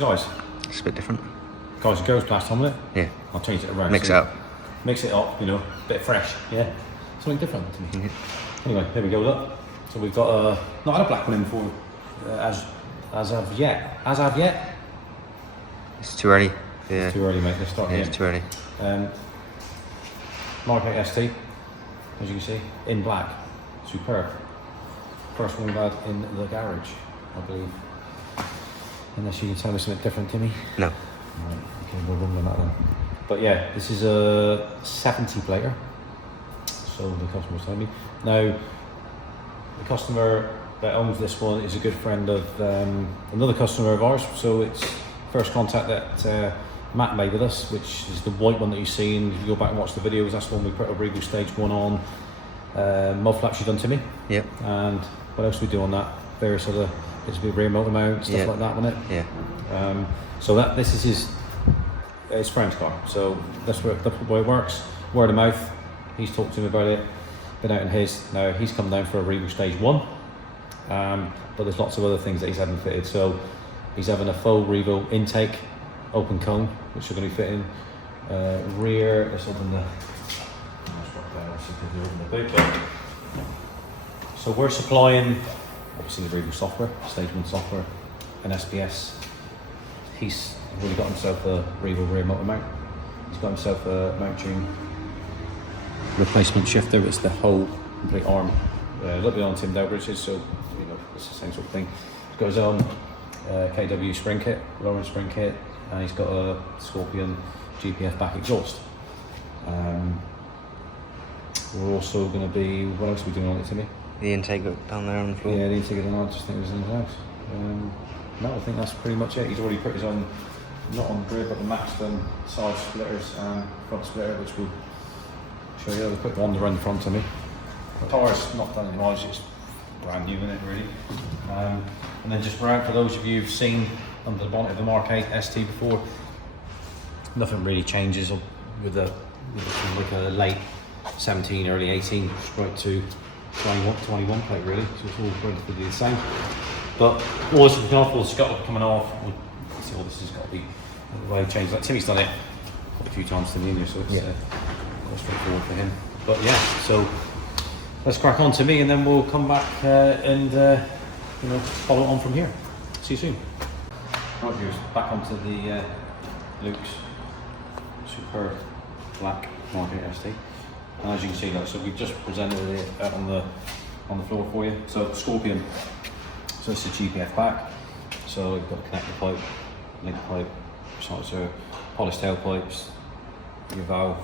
guys? It's a bit different. Guys and girls last time, wasn't it? Yeah. I'll change it around. Mix it up. Mix it up, you know, a bit fresh, yeah. Something different to me. Anyway, here we go, look. So we've got, not had a black one in before, as of yet. As of yet? It's too early. Yeah. It's too early, mate, let's start again. It's too early. Mk8 ST, as you can see, in black, superb. First one we've had in the garage, I believe. Unless you can tell me something different, Timmy. No. Right, okay, we'll run on that then. But yeah, this is a 70 plater. So the customer's telling me. Now, the customer that owns this one is a good friend of another customer of ours. So it's first contact that Matt made with us, which is the white one that you've seen. If you go back and watch the videos, that's the one we put a Revo stage 1 on. Mud flaps you done to me. Yep. And what else we do on that? Various other bits of rear motor mount, stuff like that, wasn't it? Yeah. So this is his friend's car. So that's the way it works. Word of mouth. He's talked to me about it. Been out in his. Now he's come down for a Revo stage 1. But there's lots of other things that he's having fitted. So he's having a full Revo intake, open cone, which we're going to be fitting. Rear. Let's open the. So we're supplying, obviously, the Revo software, stage 1 software, and SPS. He's really got himself a Revo rear motor mount. He's got himself a mount tune replacement shifter. It's the whole complete arm. A little bit on Tim Delbridge's, so you know it's the same sort of thing. He's got his own KW spring kit, Lawrence spring kit, and he's got a Scorpion GPF back exhaust. We're also going to be, what else are we doing on it, Timmy? The intake down there on the floor. Yeah, the intake down there. I just think it was in the house. No, I think that's pretty much it. He's already put his own, not on the grid, but the Maxton side splitters and front splitter, which we'll show you. We'll put one around the front to me. The tyre's not done any mileage, it's brand new in it really. And then just around for those of you who've seen under the bonnet of the Mk8 ST before, nothing really changes with like a late 17, early 18, straight to 21 plate really, so it's all relatively the same. But all this will be off, all the scuttle coming off. We'll see all this has got to be the way changed. Like Timmy's done it quite a few times to me, so it's quite straightforward for him. But yeah, so let's crack on to me, and then we'll come back and you know, follow on from here. See you soon. Right, viewers, back onto the Luke's superb black Mk8 ST. And as you can see, so we've just presented it out on the floor for you. So Scorpion, so it's a GPF back. So you've got a connector pipe, link pipe, so polished tailpipes, your valve,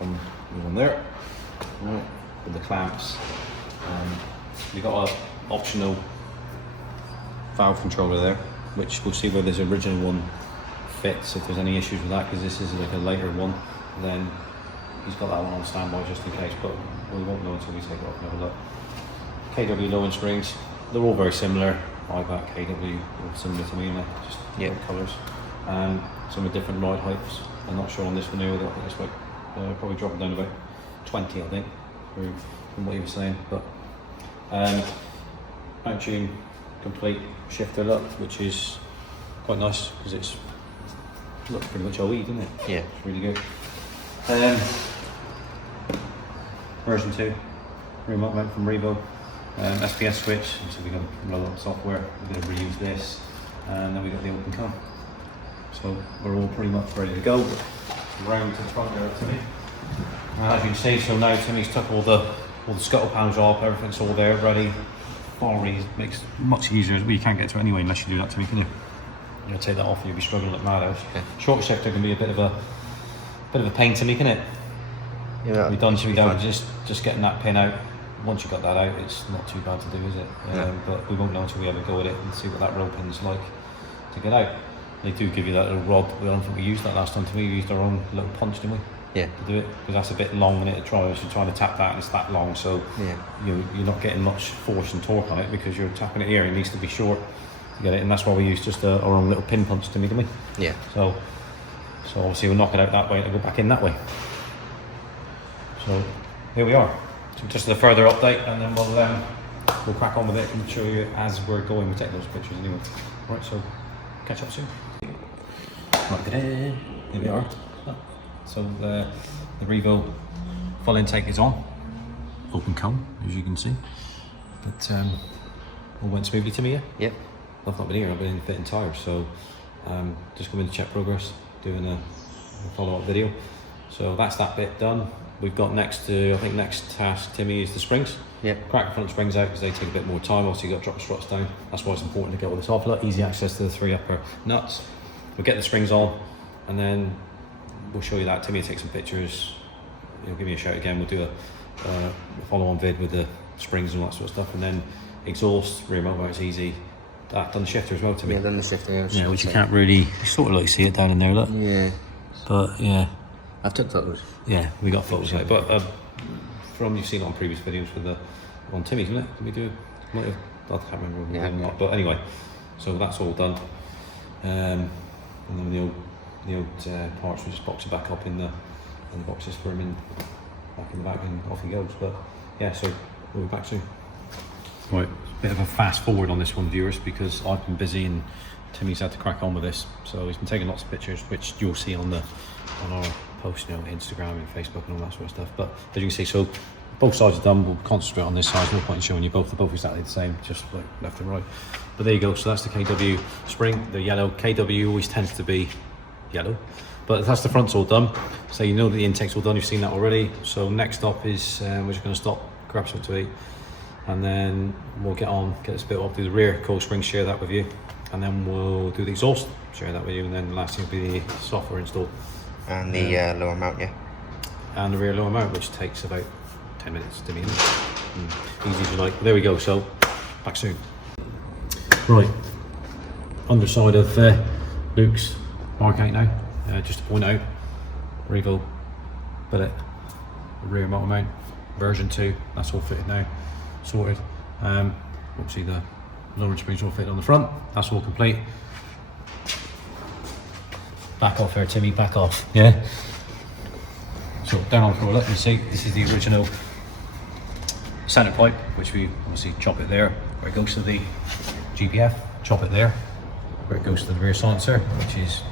and one there, right, with the clamps. You've got an optional valve controller there, which we'll see where this original one fits. If there's any issues with that, because this is like a later one, then he's got that one on standby just in case, but we won't know until we take it off and have a look. KW low end springs, they're all very similar. IBAC, KW, all similar to me, just different colours. Some are different ride heights. I'm not sure on this one here, I think it's like, probably dropping down about 20, I think, from what he was saying. But mount tune, complete shifter look, which is quite nice because it's looks pretty much OE, doesn't it? Yeah, it's really good. Version 2, remote mount from Revo, SPS switch, so we got a lot of software, we're going to reuse this, and then we got the open cam. So we're all pretty much ready to go. Round to the front there, Timmy. As you can see, so now Timmy's took all the scuttle panels off, everything's all there, ready. Follow makes it much easier. Well, you can't get to it anyway unless you do that, Timmy, can you? You'll take that off and you'll be struggling like mad out. Short shifter can be a bit of a pain to me, can it? Yeah. We've done, should we go just getting that pin out. Once you've got that out, it's not too bad to do, is it? But we won't know until we ever go at it and see what that roll pin's like to get out. They do give you that little rod. I don't think we used that last time. To me, we used our own little punch, didn't we? Yeah. To do it, because that's a bit long in it to try. You're trying to tap that, and it's that long, so you're not getting much force and torque on it because you're tapping it here. It needs to be short to get it, and that's why we use just our own little pin punch, to me, didn't we? Yeah. So obviously we'll knock it out that way and go back in that way. So here we are. So just a further update, and then we'll crack on with it and show you as we're going. We take those pictures anyway. Right, so catch up soon. Here we are. So the Revo full intake is on, open cone as you can see. But all went smoothly to me, yeah? Yep. I've not been here, I've been fitting tyres, so just coming to check progress, doing a follow-up video. So that's that bit done. We've got next task, Timmy, is the springs. Yep. Crack the front springs out because they take a bit more time. Obviously you've got to drop the struts down. That's why it's important to get all this off. Look, easy access to the 3 upper nuts. We'll get the springs on and then we'll show you that. Timmy will take some pictures. He'll give me a shout again. We'll do a follow-on vid with the springs and all that sort of stuff. And then exhaust, rear motor, it's easy. Done the shifter as well, Timmy. Yeah, done the shifter. Yeah, which you can't really, you sort of like see it down in there, look. Yeah. But yeah. I've took photos. Yeah, we got photos of it. But from you've seen it on previous videos with the on Timmy's, isn't it? Can we do it? Might have, I can't remember if we did or not. But anyway, so that's all done. And then the old parts we just box it back up in the boxes for him in back in the bag and off he goes. But yeah, so we'll be back soon. Right, bit of a fast forward on this one, viewers, because I've been busy and Timmy's had to crack on with this. So he's been taking lots of pictures, which you'll see on our post, you know, Instagram and Facebook and all that sort of stuff. But as you can see, so both sides are done. We'll concentrate on this side. No point in showing you both. They're both exactly the same, just like left and right. But there you go. So that's the KW spring, the yellow. KW always tends to be yellow, but that's the front's all done. So you know that the intake's all done. You've seen that already. So next stop is we're just going to stop, grab something to eat, and then we'll get this bit up, do the rear coil spring, share that with you, and then we'll do the exhaust, share that with you, and then the last thing will be the software installed. And the lower mount, yeah. And the rear lower mount, which takes about 10 minutes to me. Easy as you like. There we go, so back soon. Right, underside of Luke's Mk8 now, just to point out, Revo billet, rear motor mount, version 2, that's all fitted now, sorted. Obviously the lowering springs all fitted on the front, that's all complete. Back off there, Timmy, back off. Yeah. So down on the floor, let me see, this is the original centre pipe, which we obviously chop it there, where it goes to the GPF, chop it there, where it goes to the rear silencer, which is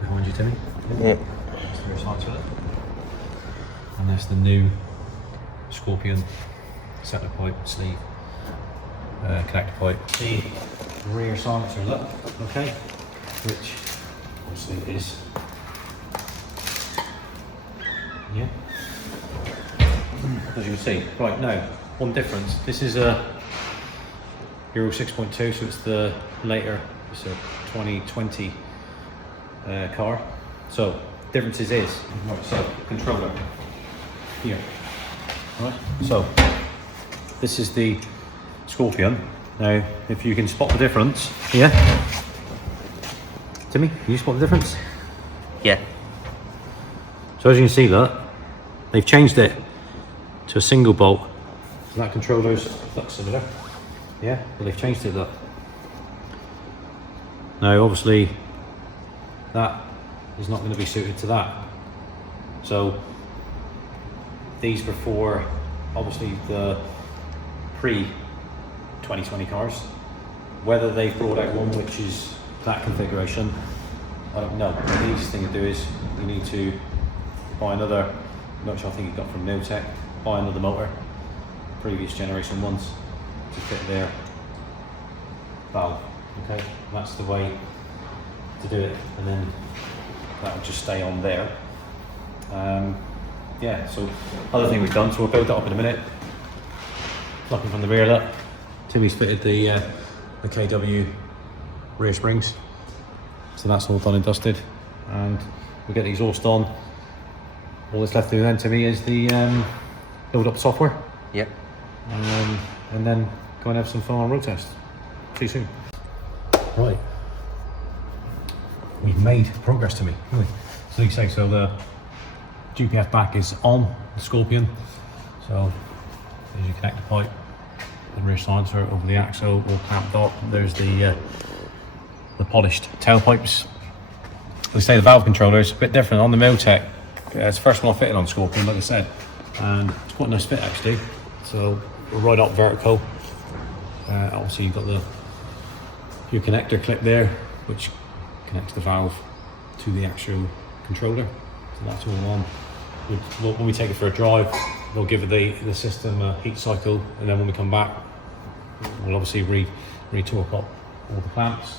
behind you, Timmy. Yeah. That's the rear silencer there. And that's the new Scorpion centre pipe sleeve, connector pipe. The rear silencer, look, okay, which obviously is, yeah, as you can see. Right, now, one difference, this is a Euro 6.2, so it's the later, it's a 2020 car. So, differences is, right, so, controller, here, right, so, this is the Scorpion. Now, if you can spot the difference, yeah? Timmy, can you spot the difference? Yeah. So as you can see, look, they've changed it to a single bolt. So that controller's similar. Yeah, but they've changed it, look. Now obviously that is not going to be suited to that. So these were for obviously the pre-2020 cars. Whether they've brought out one which is that configuration, I don't know. The easiest thing to do is you need to buy another, which I think you got from Miltech, buy another motor, previous generation ones, to fit their valve. Okay, that's the way to do it, and then that will just stay on there. Yeah, so other thing we've done, so we'll build that up in a minute. Looking from the rear, look, Timmy's fitted the KW rear springs, so that's all done and dusted, and we'll get the exhaust on. All that's left to do then, Timmy, is the build up software. Yep. And then go and have some fun on road test. See you soon. Right, we've made progress, Timmy, haven't we? So you say, so the GPF back is on the Scorpion. So as you connect the pipe, the rear silencer over the axle, all clamped up. There's the polished tailpipes. They say the valve controller is a bit different on the Miltech. It's the first one I fitted on Scorpion, like I said, and it's quite a nice fit actually. So we're right up vertical. Obviously you've got your connector clip there, which connects the valve to the actual controller. So that's all on. When we take it for a drive, we'll give the system a heat cycle, and then when we come back, we'll obviously re-torque up all the clamps.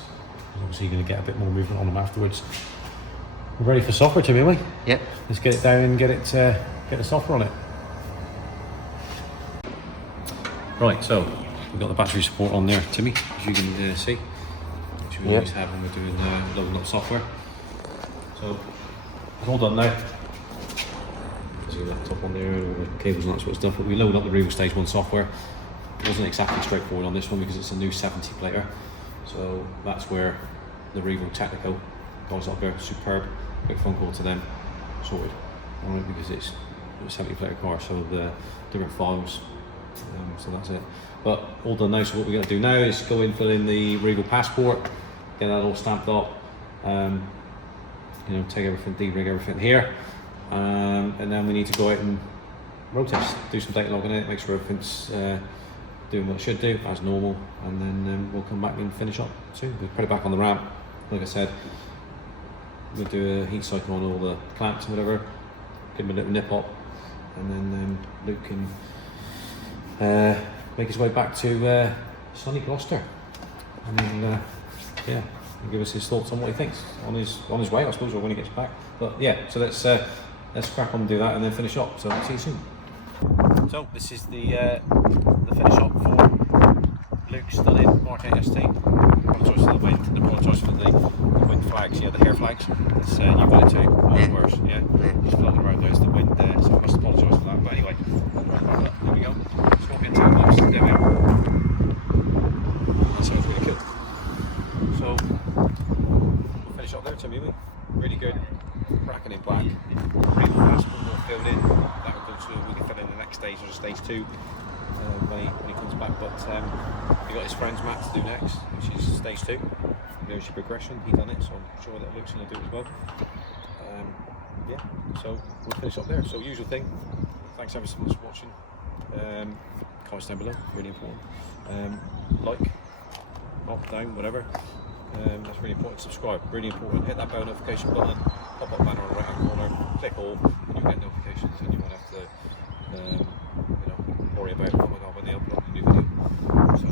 Obviously you're going to get a bit more movement on them afterwards. We're ready for software, Timmy, are we? Yep. Let's get it down and get the software on it. Right, so we've got the battery support on there, Timmy, as you can see, which we always have when we're doing loading up software. So it's all done now. There's your laptop on there, all the cables and that sort of stuff. But we loaded up the Revo Stage 1 software. It wasn't exactly straightforward on this one because it's a new 70 plater. So that's where the Revo technical guys up there, superb. Quick phone call to them, sorted. Alright, because it's a 70 plater car, so the different files. So that's it. But all done now. So what we're going to do now is go in, fill in the Revo passport, get that all stamped up. You know, take everything, de-rig everything here, and then we need to go out and road test, do some data logging in it, make sure everything's doing what it should do as normal, and then we'll come back and finish up soon. We'll put it back on the ramp. Like I said, we'll do a heat cycle on all the clamps and whatever, give them a little nip up, and then Luke can make his way back to sunny Gloucester, and then yeah, and give us his thoughts on what he thinks on his way, I suppose, or when he gets back. But yeah, so let's crack on and do that, and then finish up. So see you soon. So this is the finish up for Luke's stunning Mk8 ST. Apologise for the wind, and apologise for the wind flags, yeah, the hair flags. It's, you got it too, worse, yeah. Just floating around those, the wind there, so I must apologise for that. But anyway, there we go. It's not getting too much, there we are. That sounds really good. So we'll finish up there, Timmy. Really good, cracking in black. Revo passport will filled in. That will go to, we can fill in the next stage, or stage 2. When he comes back, but he got his friend's map to do next, which is stage 2. There's your progression. He done it, so I'm sure that Luke's going to do it as well. Yeah, so we'll finish up there. So usual thing. Thanks ever so much for watching. Comments down below, really important. Like, up, down, whatever. That's really important. Subscribe, really important. Hit that bell notification button. Pop up banner on the right hand corner. Click all, and you'll get notifications, and you won't have to. You know, worry about, oh my god, when they upload a new video. So